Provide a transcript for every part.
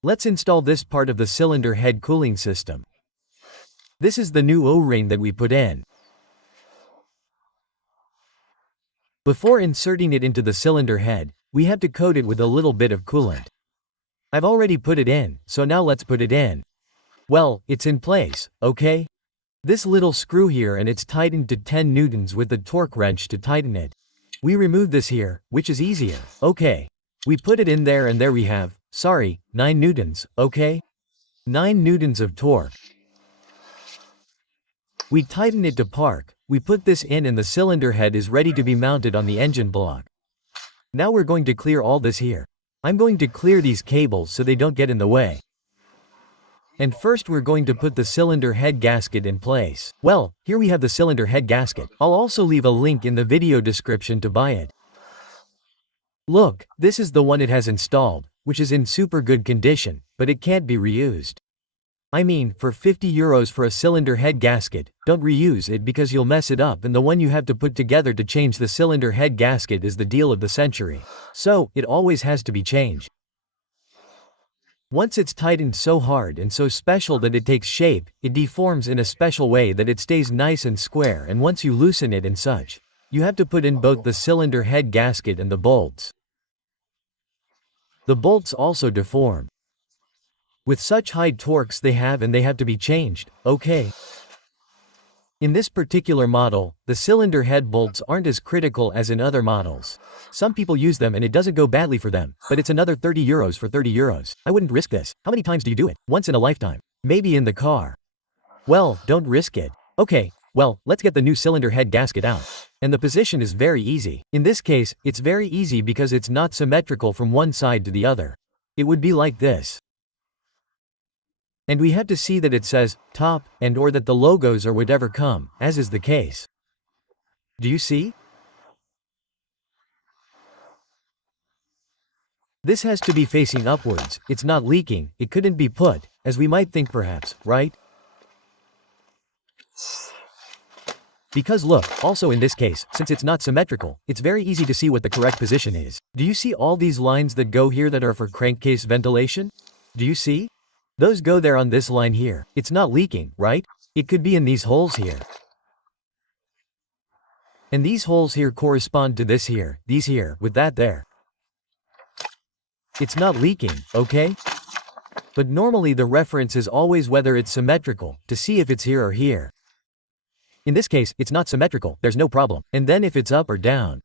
Let's install this part of the cylinder head cooling system. This is the new O-ring that we put in. Before inserting it into the cylinder head, we have to coat it with a little bit of coolant. I've already put it in, so now let's put it in. Well, it's in place, okay? This little screw here and it's tightened to 10 newtons with the torque wrench to tighten it. We remove this here, which is easier, okay? We put it in there and there we have, 9 newtons, okay? 9 newtons of torque. We tighten it to park, we put this in and the cylinder head is ready to be mounted on the engine block. Now we're going to clear all this here. I'm going to clear these cables so they don't get in the way. And first we're going to put the cylinder head gasket in place. Well, here we have the cylinder head gasket. I'll also leave a link in the video description to buy it. Look, this is the one it has installed, which is in super good condition, but it can't be reused. I mean, for €50 for a cylinder head gasket, don't reuse it because you'll mess it up, and the one you have to put together to change the cylinder head gasket is the deal of the century. So, it always has to be changed. Once it's tightened so hard and so special that it takes shape, it deforms in a special way that it stays nice and square, and once you loosen it and such, you have to put in both the cylinder head gasket and the bolts. The bolts also deform. With such high torques they have to be changed, okay? In this particular model, the cylinder head bolts aren't as critical as in other models. Some people use them and it doesn't go badly for them, but it's another €30 for €30. I wouldn't risk this. How many times do you do it? Once in a lifetime. Maybe in the car. Well, don't risk it. Okay, well, let's get the new cylinder head gasket out. And the position is very easy. In this case, it's very easy because it's not symmetrical from one side to the other. It would be like this. And we have to see that it says, top, and or that the logos or whatever come, as is the case. Do you see? This has to be facing upwards, it's not leaking, it couldn't be put, as we might think perhaps, right? Because look, also in this case, since it's not symmetrical, it's very easy to see what the correct position is. Do you see all these lines that go here that are for crankcase ventilation? Do you see? Those go there on this line here. It's not leaking, right? It could be in these holes here. And these holes here correspond to this here, these here, with that there. It's not leaking, okay? But normally the reference is always whether it's symmetrical, to see if it's here or here. In this case, it's not symmetrical, there's no problem. And then if it's up or down.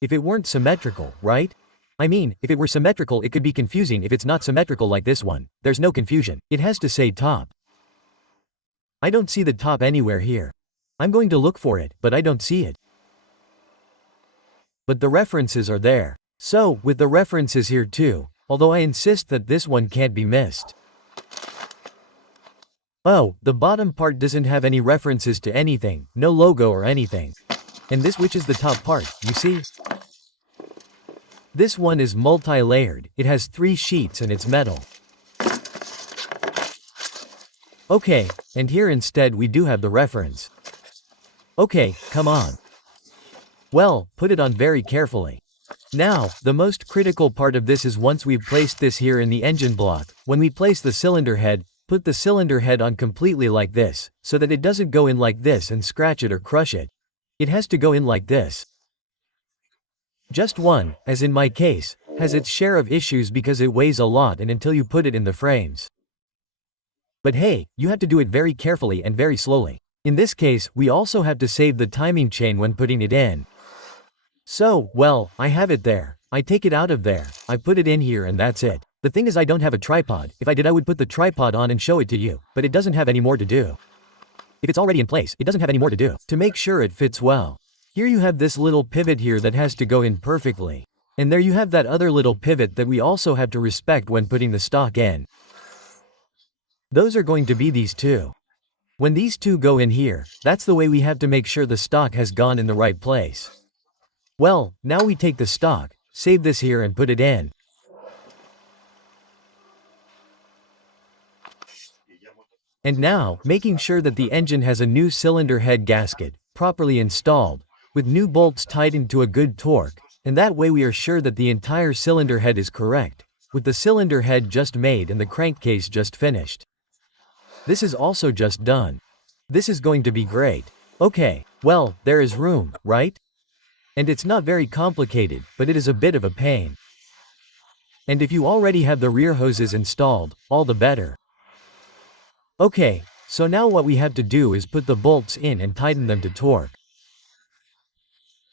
If it weren't symmetrical, right? I mean, if it were symmetrical it could be confusing. If it's not symmetrical like this one, there's no confusion. It has to say top. I don't see the top anywhere here. I'm going to look for it, but I don't see it. But the references are there. So, with the references here too, although I insist that this one can't be missed. Oh, the bottom part doesn't have any references to anything, no logo or anything. And this, which is the top part, you see? This one is multi-layered, it has 3 sheets and it's metal. Okay, and here instead we do have the reference. Okay, come on. Well, put it on very carefully. Now, the most critical part of this is once we've placed this here in the engine block, when we place the cylinder head, put the cylinder head on completely like this, so that it doesn't go in like this and scratch it or crush it. It has to go in like this. Just one, as in my case, has its share of issues because it weighs a lot and until you put it in the frames. But hey, you have to do it very carefully and very slowly. In this case, we also have to save the timing chain when putting it in. So, well, I have it there. I take it out of there, I put it in here and that's it. The thing is I don't have a tripod. If I did I would put the tripod on and show it to you, but it doesn't have any more to do. If it's already in place, it doesn't have any more to do. To make sure it fits well. Here you have this little pivot here that has to go in perfectly. And there you have that other little pivot that we also have to respect when putting the stock in. Those are going to be these two. When these two go in here, that's the way we have to make sure the stock has gone in the right place. Well, now we take the stock, save this here and put it in. And now, making sure that the engine has a new cylinder head gasket, properly installed, with new bolts tightened to a good torque, and that way we are sure that the entire cylinder head is correct. with the cylinder head just made and the crankcase just finished. This is also just done. This is going to be great. Okay, well, there is room, right? And it's not very complicated, but it is a bit of a pain. And if you already have the rear hoses installed, all the better. Okay, so now what we have to do is put the bolts in and tighten them to torque.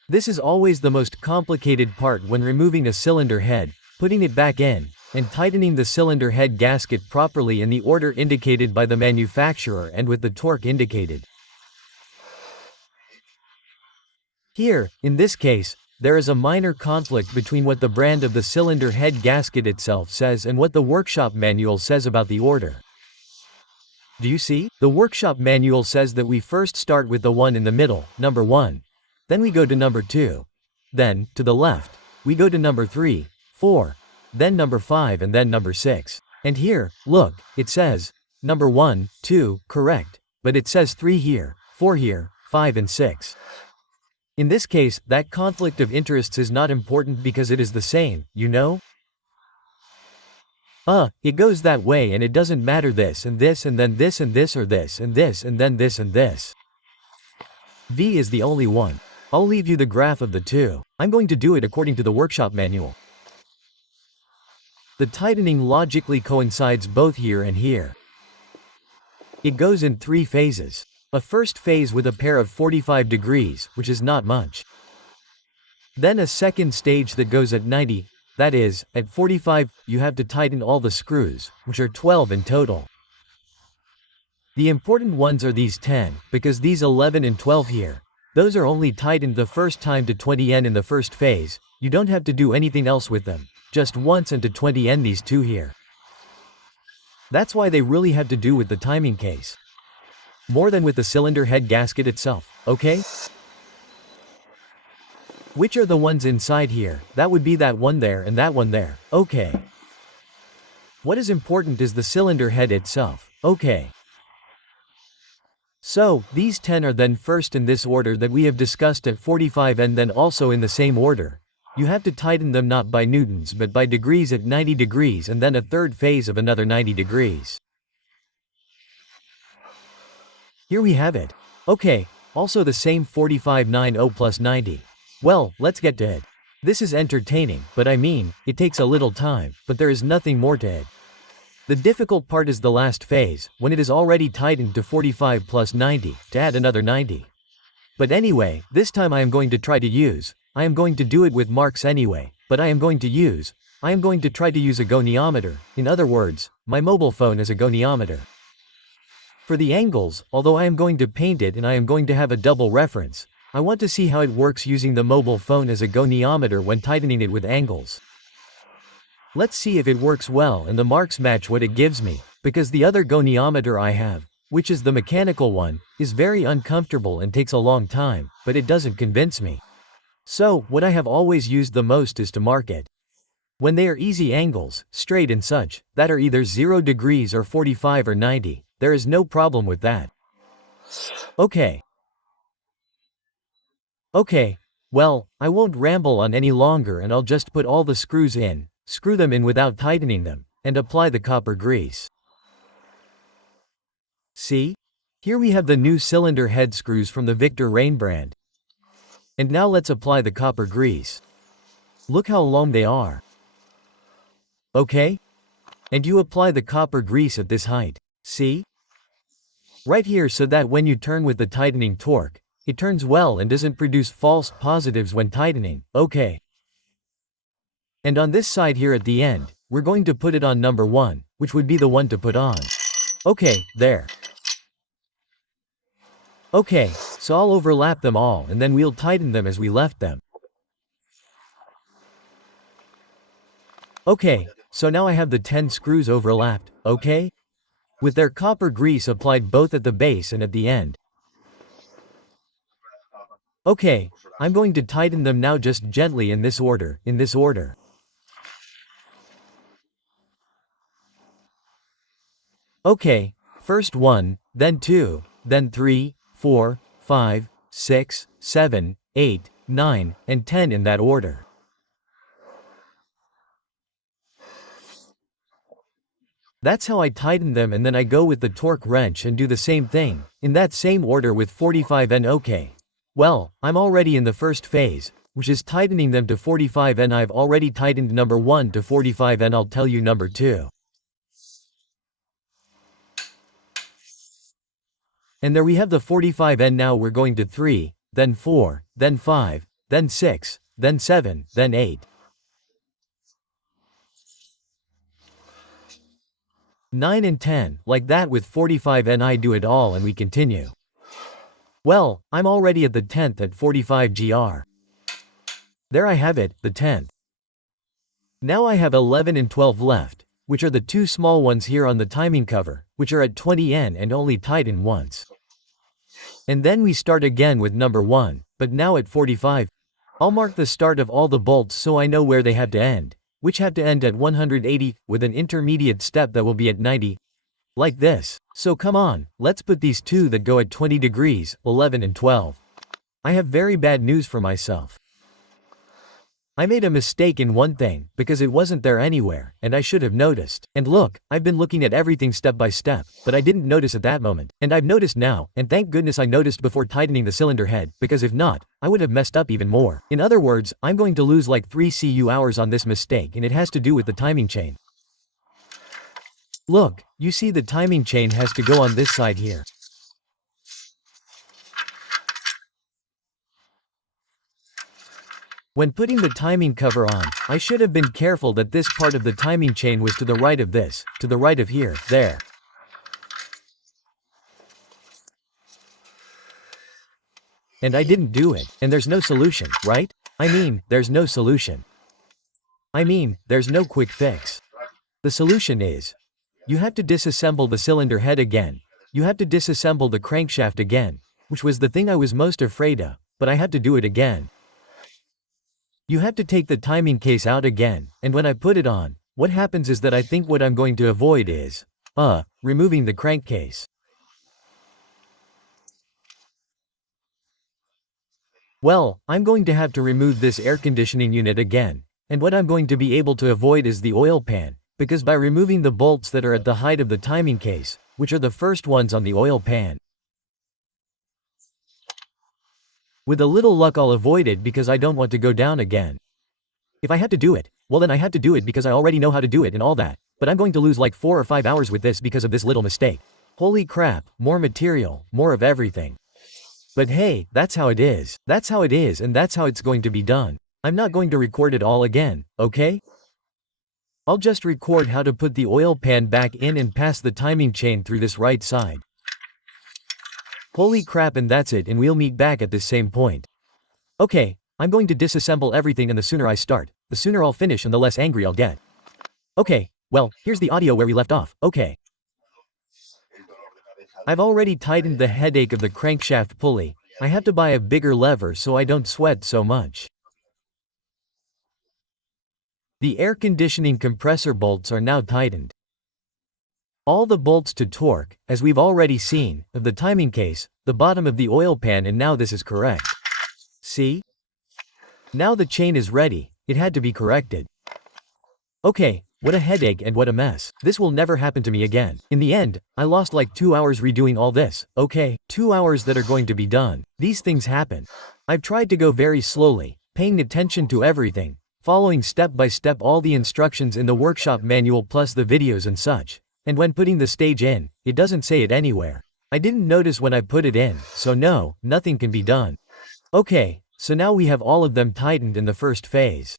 This is always the most complicated part when removing a cylinder head, putting it back in, and tightening the cylinder head gasket properly in the order indicated by the manufacturer and with the torque indicated. Here, in this case, there is a minor conflict between what the brand of the cylinder head gasket itself says and what the workshop manual says about the order. Do you see? The workshop manual says that we first start with the one in the middle, number 1. Then we go to number 2. Then, to the left, we go to number 3, 4. Then number 5 and then number 6. And here, look, it says, number 1, 2, correct. But it says 3 here, 4 here, 5 and 6. In this case, that conflict of interests is not important because it is the same, you know? It goes that way and it doesn't matter this and this and then this and this or this and this and then this and this. V is the only one. I'll leave you the graph of the two. I'm going to do it according to the workshop manual. The tightening logically coincides both here and here. It goes in 3 phases. A first phase with a pair of 45 degrees, which is not much. Then a second stage that goes at 90, that is, at 45, you have to tighten all the screws, which are 12 in total. The important ones are these 10, because these 11 and 12 here, those are only tightened the first time to 20N in the first phase, you don't have to do anything else with them, just once and to 20N these 2 here. That's why they really have to do with the timing case. More than with the cylinder head gasket itself, okay? Which are the ones inside here? That would be that one there and that one there, okay. What is important is the cylinder head itself, okay. So, these 10 are then first in this order that we have discussed at 45 and then also in the same order. You have to tighten them not by newtons but by degrees at 90 degrees and then a third phase of another 90 degrees. Here we have it. Okay, also the same 4590 plus 90. Well, let's get to it. This is entertaining, but I mean, it takes a little time, but there is nothing more to it. The difficult part is the last phase, when it is already tightened to 45 plus 90, to add another 90. But anyway, this time I am going to try to do it with marks anyway, but I am going to try to use a goniometer, in other words, my mobile phone as a goniometer. For the angles, although I am going to paint it and I am going to have a double reference, I want to see how it works using the mobile phone as a goniometer when tightening it with angles. Let's see if it works well and the marks match what it gives me, because the other goniometer I have, which is the mechanical one, is very uncomfortable and takes a long time, but it doesn't convince me. So, what I have always used the most is to mark it. When they are easy angles, straight and such, that are either 0 degrees or 45 or 90, there is no problem with that. Okay, well, I won't ramble on any longer and I'll just put all the screws in, screw them in without tightening them, and apply the copper grease. See? Here we have the new cylinder head screws from the Victor Rain brand. And now let's apply the copper grease. Look how long they are. Okay? And you apply the copper grease at this height. See? Right here so that when you turn with the tightening torque, it turns well and doesn't produce false positives when tightening, okay. And on this side here at the end, we're going to put it on number 1, which would be the one to put on. Okay, there. Okay, so I'll overlap them all and then we'll tighten them as we left them. Okay, so now I have the 10 screws overlapped, okay? With their copper grease applied both at the base and at the end. Okay, I'm going to tighten them now just gently in this order, Okay, first 1, then 2, then 3, 4, 5, 6, 7, 8, 9, and 10 in that order. That's how I tighten them, and then I go with the torque wrench and do the same thing, in that same order with 45N. Okay. Well, I'm already in the first phase, which is tightening them to 45N. I've already tightened number 1 to 45N. I'll tell you number 2. And there we have the 45N. Now we're going to 3, then 4, then 5, then 6, then 7, then 8. 9 and 10, like that with 45N. I do it all and we continue. Well, I'm already at the 10th at 45 GR. There I have it, the 10th. Now I have 11 and 12 left, which are the two small ones here on the timing cover, which are at 20N and only tighten once. And then we start again with number 1, but now at 45. I'll mark the start of all the bolts so I know where they have to end, which have to end at 180, with an intermediate step that will be at 90. Like this. So come on, let's put these two that go at 20 degrees, 11 and 12. I have very bad news for myself. I made a mistake in one thing, because it wasn't there anywhere, and I should have noticed. And look, I've been looking at everything step by step, but I didn't notice at that moment. And I've noticed now, and thank goodness I noticed before tightening the cylinder head, because if not, I would have messed up even more. In other words, I'm going to lose like 3 CU hours on this mistake, and it has to do with the timing chain. Look, you see the timing chain has to go on this side here. When putting the timing cover on, I should have been careful that this part of the timing chain was to the right of this, to the right of here, there. And I didn't do it, and there's no solution, right? I mean, there's no solution. I mean, there's no quick fix. The solution is, you have to disassemble the cylinder head again. You have to disassemble the crankshaft again, which was the thing I was most afraid of, but I had to do it again. You have to take the timing case out again, and when I put it on, what happens is that I think what I'm going to avoid is, removing the crankcase. Well, I'm going to have to remove this air conditioning unit again, and what I'm going to be able to avoid is the oil pan, because by removing the bolts that are at the height of the timing case, which are the first ones on the oil pan. With a little luck I'll avoid it because I don't want to go down again. If I had to do it, well then I had to do it because I already know how to do it and all that, but I'm going to lose like 4 or 5 hours with this because of this little mistake. Holy crap, more material, more of everything. But hey, that's how it is. That's how it is, and that's how it's going to be done. I'm not going to record it all again, okay? I'll just record how to put the oil pan back in and pass the timing chain through this right side. Holy crap, and that's it, and we'll meet back at this same point. Okay, I'm going to disassemble everything, and the sooner I start, the sooner I'll finish and the less angry I'll get. Okay, well, here's the audio where we left off, okay. I've already tightened the headache of the crankshaft pulley. I have to buy a bigger lever so I don't sweat so much. The air conditioning compressor bolts are now tightened. All the bolts to torque, as we've already seen, of the timing case, the bottom of the oil pan, and now this is correct. See? Now the chain is ready, it had to be corrected. Okay, what a headache and what a mess. This will never happen to me again. In the end, I lost like 2 hours redoing all this, okay? 2 hours that are going to be done. These things happen. I've tried to go very slowly, paying attention to everything, following step by step all the instructions in the workshop manual plus the videos and such. And when putting the stage in, it doesn't say it anywhere. I didn't notice when I put it in, so no, nothing can be done. Okay, so now we have all of them tightened in the first phase.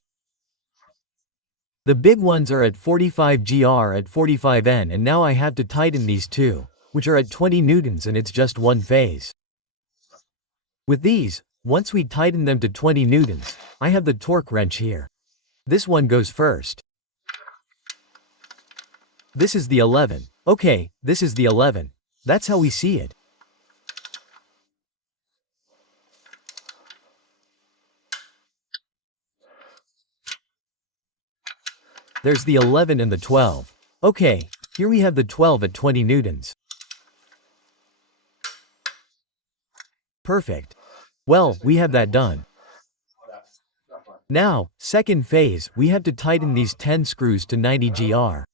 The big ones are at 45 GR at 45N, and now I have to tighten these two, which are at 20 newtons, and it's just one phase. With these, once we tighten them to 20 newtons, I have the torque wrench here. This one goes first. This is the 11. Okay, this is the 11. That's how we see it. There's the 11 and the 12. Okay, here we have the 12 at 20 newtons. Perfect. Well, we have that done. Now, second phase, we have to tighten these 10 screws to 90 GR.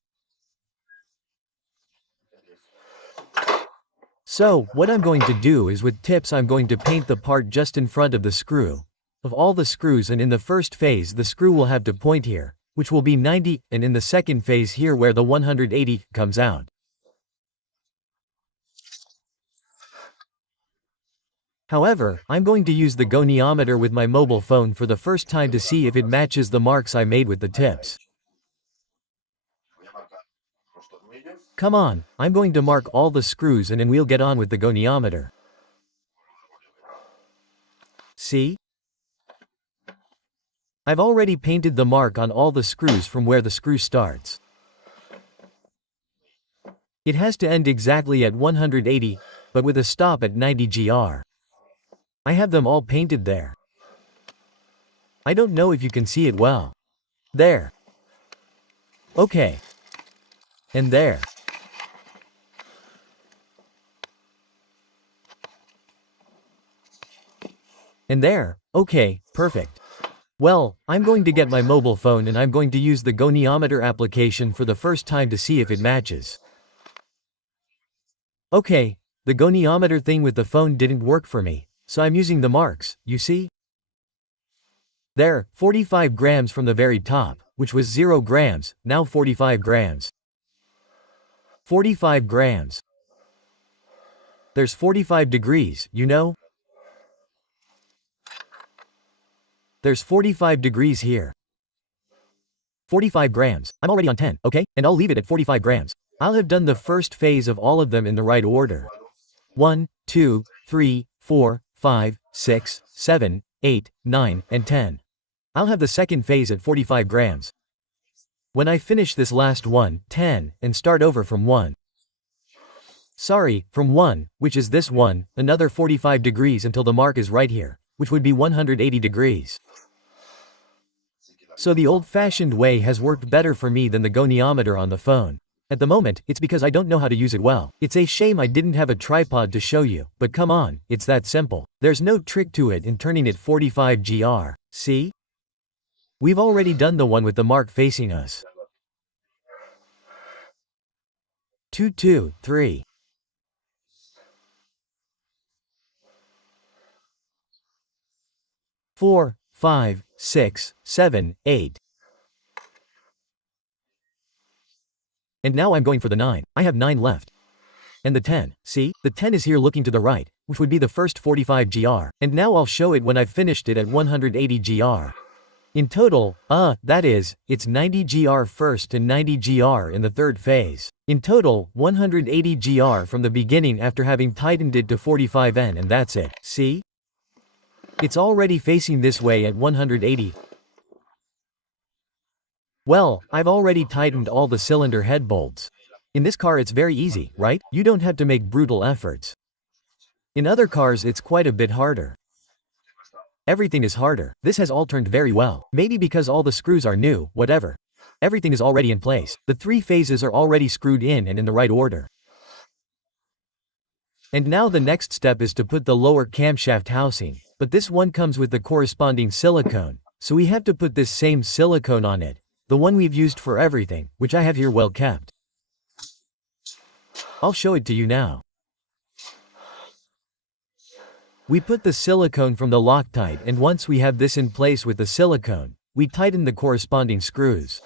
So, what I'm going to do is with tips I'm going to paint the part just in front of the screw. Of all the screws, and in the first phase the screw will have to point here, which will be 90, and in the second phase here where the 180 comes out. However, I'm going to use the goniometer with my mobile phone for the first time to see if it matches the marks I made with the tips. Come on, I'm going to mark all the screws and then we'll get on with the goniometer. See? I've already painted the mark on all the screws from where the screw starts. It has to end exactly at 180, but with a stop at 90 gr. I have them all painted there. I don't know if you can see it well. There. Okay. And there. And there. Okay, perfect. Well, I'm going to get my mobile phone and I'm going to use the goniometer application for the first time to see if it matches. Okay, the goniometer thing with the phone didn't work for me, so I'm using the marks, you see? There, 45 grams from the very top, which was 0 grams, now 45 grams. 45 grams. There's 45 degrees, you know? There's 45 degrees here. 45 grams. I'm already on 10, okay? And I'll leave it at 45 grams. I'll have done the first phase of all of them in the right order. 1, 2, 3, 4, 5, 6, 7, 8, 9, and 10. I'll have the second phase at 45 grams. When I finish this last one, 10, and start over from 1. Sorry, from 1, which is this one, another 45 degrees until the mark is right here, which would be 180 degrees. So the old-fashioned way has worked better for me than the goniometer on the phone. At the moment, it's because I don't know how to use it well. It's a shame I didn't have a tripod to show you, but come on, it's that simple. There's no trick to it in turning it 45 gr. See? We've already done the one with the mark facing us. 2, 2, 3. 4, 5, 6, 7, 8. And now I'm going for the 9. I have 9 left. And the 10, see? The 10 is here looking to the right, which would be the first 45 gr. And now I'll show it when I've finished it at 180 gr. In total, that is, it's 90 gr first and 90 gr in the third phase. In total, 180 gr from the beginning after having tightened it to 45N, and that's it. See? It's already facing this way at 180. Well, I've already tightened all the cylinder head bolts. In this car it's very easy, right? You don't have to make brutal efforts. In other cars it's quite a bit harder. Everything is harder. This has all turned very well. Maybe because all the screws are new, whatever. Everything is already in place. The 3 phases are already screwed in and in the right order. And now the next step is to put the lower camshaft housing, but this one comes with the corresponding silicone, so we have to put this same silicone on it, the one we've used for everything, which I have here well kept. I'll show it to you now. We put the silicone from the Loctite, and once we have this in place with the silicone, we tighten the corresponding screws.